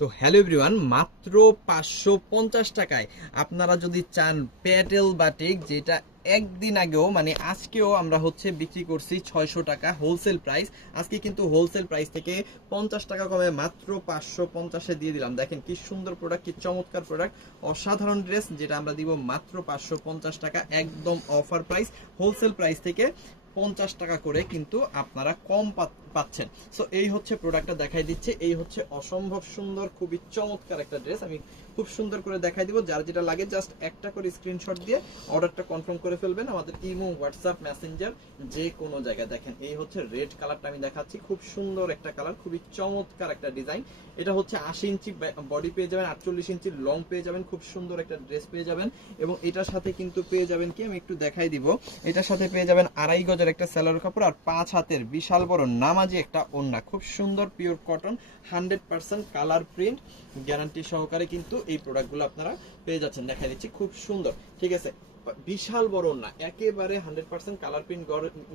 তো hello everyone, মাত্র 550 টাকায় আপনারা যদি চান প্যাটেল বাটিক, যেটা একদিন আগেও মানে আজকেও আমরা বিক্রি করছি 600 টাকা হোলসেল প্রাইস। আজকে কিন্তু হোলসেল প্রাইস থেকে 50 টাকা কমে মাত্র 550-এ দিয়ে দিলাম। দেখেন কি সুন্দর প্রোডাক্ট, কি চমৎকার প্রোডাক্ট, অসাধারণ ড্রেস, যেটা আমরা দিব মাত্র 550 টাকা, একদম অফার প্রাইস। হোলসেল প্রাইস থেকে 50 টাকা করে কিন্তু আপনারা কম পাচ্ছেন। সো এই হচ্ছে প্রোডাক্টটা দেখাই দিচ্ছে। এই হচ্ছে অসম্ভব সুন্দর, খুবই চমৎকার একটা ড্রেস। আমি খুব সুন্দর করে দেখাই দিব। যার যেটা লাগে জাস্ট একটা করে স্ক্রিনশট দিয়ে অর্ডারটা কনফার্ম করে ফেলবেন আমাদের ইমো, হোয়াটসঅ্যাপ, মেসেঞ্জার, যে কোনো জায়গায়। দেখেন এই হচ্ছে রেড কালারটা আমি দেখাচ্ছি, খুব সুন্দর একটা কালার, খুবই চমৎকার একটা ডিজাইন। এটা হচ্ছে 80 ইঞ্চি বডি পেয়ে যাবেন, 48 ইঞ্চি লং পেয়ে যাবেন, খুব সুন্দর একটা ড্রেস পেয়ে যাবেন। এবং এটার সাথে কিন্তু পেয়ে যাবেন কি, আমি একটু দেখাই দিব, এটার সাথে পেয়ে যাবেন 2.5 গজের একটা সেলোয়ার কাপড় আর 5 হাতের বিশাল বড় নামাজি একটা ওড়না, খুব সুন্দর pure cotton, 100% colour print guarantee সহকারে কিন্তু এই প্রোডাক্টগুলো আপনারা পেয়ে যাচ্ছেন। দেখাই দিচ্ছি, খুব সুন্দর, ঠিক আছে, বিশাল বড় ওড়না, একেবারে 100% কালার প্রিন্ট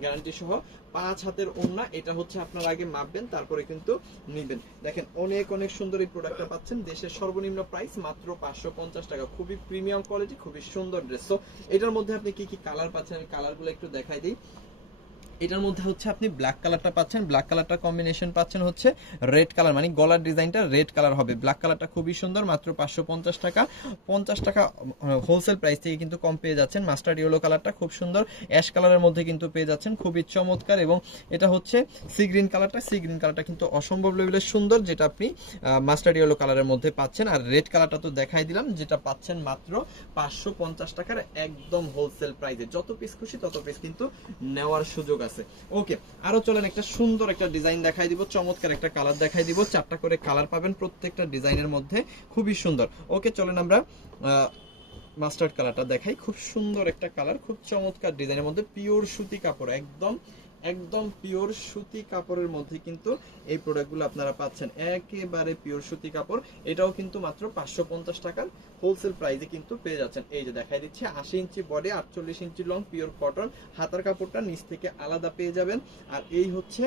গ্যারান্টি সহ 5 হাতের ওড়না। এটা হচ্ছে আপনারা আগে মাপবেন, তারপরে কিন্তু নিবেন। দেখেন অনেক অনেক সুন্দর এই প্রোডাক্টটা পাচ্ছেন। দেশের সর্বনিম্ন প্রাইস মাত্র 550 টাকা, খুবই প্রিমিয়াম কোয়ালিটি, খুবই সুন্দর ড্রেস। তো এটার মধ্যে আপনি কি কি কালার পাচ্ছেন, আমি কালারগুলো একটু দেখাই দিই। এটার মধ্যে হচ্ছে আপনি ব্ল্যাক কালারটা পাচ্ছেন, ব্ল্যাক কালারটা কম্বিনেশন পাচ্ছেন হচ্ছে রেড কালার, মানে গলার ডিজাইনটা রেড কালার হবে। ব্ল্যাক কালারটা খুবই সুন্দর, মাত্র 550 টাকা। 50 টাকা হোলসেল প্রাইস থেকে কিন্তু কম পেয়ে যাচ্ছেন। মাস্টার্ড ইয়েলো কালারটা খুব সুন্দর, অ্যাশ কালারের মধ্যে কিন্তু পেয়ে যাচ্ছেন, খুবই চমৎকার। এবং এটা হচ্ছে সি গ্রিন কালারটা, সি গ্রিন কালারটা কিন্তু অসম্ভব লেভেলের সুন্দর, যেটা আপনি মাস্টার্ড ইয়েলো কালারের মধ্যে পাচ্ছেন। আর রেড কালারটা তো দেখাই দিলাম, যেটা পাচ্ছেন মাত্র 550 টাকার একদম হোলসেল প্রাইসে। যত পিস খুশি তত পিস কিন্তু নেওয়ার সুযোগ আছে। ওকে, আরো চলেন একটা সুন্দর একটা ডিজাইন দেখাই দিব, চমৎকার একটা কালার দেখাই দিব। 4টা করে কালার পাবেন প্রত্যেকটা ডিজাইনের মধ্যে, খুবই সুন্দর। ওকে, চলেন আমরা মাস্টার্ড কালারটা দেখাই, খুব সুন্দর একটা কালার, খুব চমৎকার ডিজাইনের মধ্যে, পিওর সুতি কাপড়, একদম একদম পিওর সুতি কাপড়ের মধ্যে কিন্তু এই প্রোডাক্টগুলো আপনারা পাচ্ছেন, একেবারে পিওর সুতি কাপড়। এটাও কিন্তু মাত্র 550 টাকার হোলসেল প্রাইসে কিন্তু পেয়ে যাচ্ছেন। এই যে দেখাই দিচ্ছি, 80 ইঞ্চি বডি, 48 ইঞ্চি লং, পিওর কটন, হাতার কাপড়টা নিচ থেকে আলাদা পেয়ে যাবেন। আর এই হচ্ছে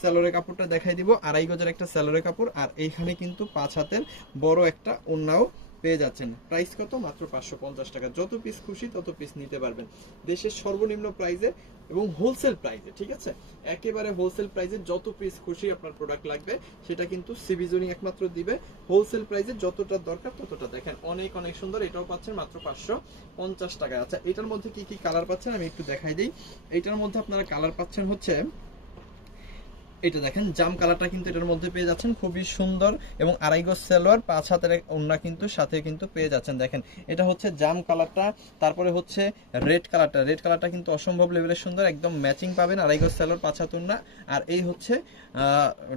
সেলোরের কাপড়টা দেখাই দিব, 2.5 গজের একটা সেলোরের কাপড়। আর এইখানে কিন্তু 5 হাতের বড় একটা ওড়নাও পেয়ে যাচ্ছেন। প্রাইস কত? মাত্র 550 টাকা। যত পিস খুশি তত পিস নিতে পারবেন দেশের সর্বনিম্ন প্রাইসে এবং হোলসেল প্রাইসে, ঠিক আছে, একেবারে হোলসেল প্রাইসে। যত পিস খুশি আপনার প্রোডাক্ট লাগবে সেটা কিন্তু সিবিজনি একমাত্র দিবে হোলসেল প্রাইসে, যতটা দরকার ততটা। দেখেন অনেক অনেক সুন্দর, এটাও পাচ্ছেন মাত্র 550 টাকা। আচ্ছা, এটার মধ্যে কি কি কালার পাচ্ছেন আমি একটু দেখাই দিই। এটার মধ্যে আপনারা কালার পাচ্ছেন হচ্ছে, এটা দেখেন জাম কালারটা কিন্তু এটার মধ্যে পেয়ে যাচ্ছেন, খুবই সুন্দর। এবং 2.5 গজ সালোয়ার, 5 হাতের ওড়না কিন্তু সাথে কিন্তু পেয়ে যাচ্ছেন। দেখেন এটা হচ্ছে জাম কালারটা, তারপরে হচ্ছে রেড কালারটা, রেড কালারটা কিন্তু অসম্ভব লেভেলের সুন্দর, একদম ম্যাচিং পাবেন। 2.5 গজ সালোয়ার, 5 হাত ওড়না। আর এই হচ্ছে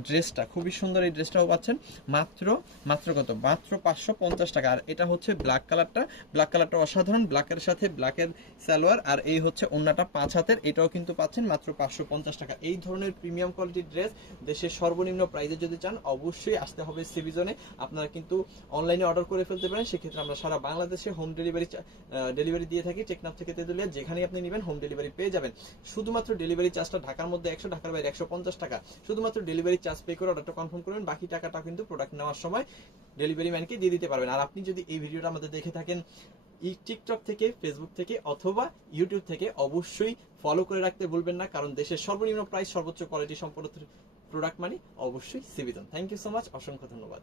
ড্রেসটা, খুবই সুন্দর, এই ড্রেসটাও পাচ্ছেন মাত্র মাত্র কত? মাত্র 550 টাকা। আর এটা হচ্ছে ব্ল্যাক কালারটা, ব্ল্যাক কালারটা অসাধারণ, ব্ল্যাকের সাথে ব্ল্যাকের সালোয়ার। আর এই হচ্ছে ওড়নাটা 5 হাতের, এটাও কিন্তু পাচ্ছেন মাত্র 550 টাকা। এই ধরনের প্রিমিয়াম কোয়ালিটির ড্রেস দেশের সর্বনিম্ন প্রাইসে যদি চান অবশ্যই আসতে হবে সিবিজনে। আপনারা কিন্তু অনলাইনে অর্ডার করে ফেলতে পারেন, সেক্ষেত্রে আমরা সারা বাংলাদেশে হোম ডেলিভারি দিয়ে থাকি। টেকনাফ থেকে তেতুলিয়া, যেখানেই আপনি নেবেন হোম ডেলিভারি পেয়ে যাবেন। শুধুমাত্র ডেলিভারি চার্জটা ঢাকার মধ্যে 100, ঢাকার বাইরে 150 টাকা। শুধুমাত্র ডেলিভারি চার্জ পে করে অর্ডারটা কনফার্ম করবেন, বাকি টাকাটা কিন্তু প্রোডাক্ট নেওয়ার সময় ডেলিভারি ম্যানকে দিয়ে দিতে পারবেন। আর আপনি যদি এই ভিডিওটা আমাদের দেখে থাকেন টিকটক থেকে, ফেসবুক থেকে অথবা ইউটিউব থেকে, অবশ্যই ফলো করে রাখতে ভুলবেন না, কারণ দেশের সর্বনিম্ন প্রাইস, সর্বোচ্চ কোয়ালিটি সম্পন্ন প্রোডাক্ট মানে অবশ্যই সিবিজন। থ্যাংক ইউ সো মাচ, অসংখ্য ধন্যবাদ।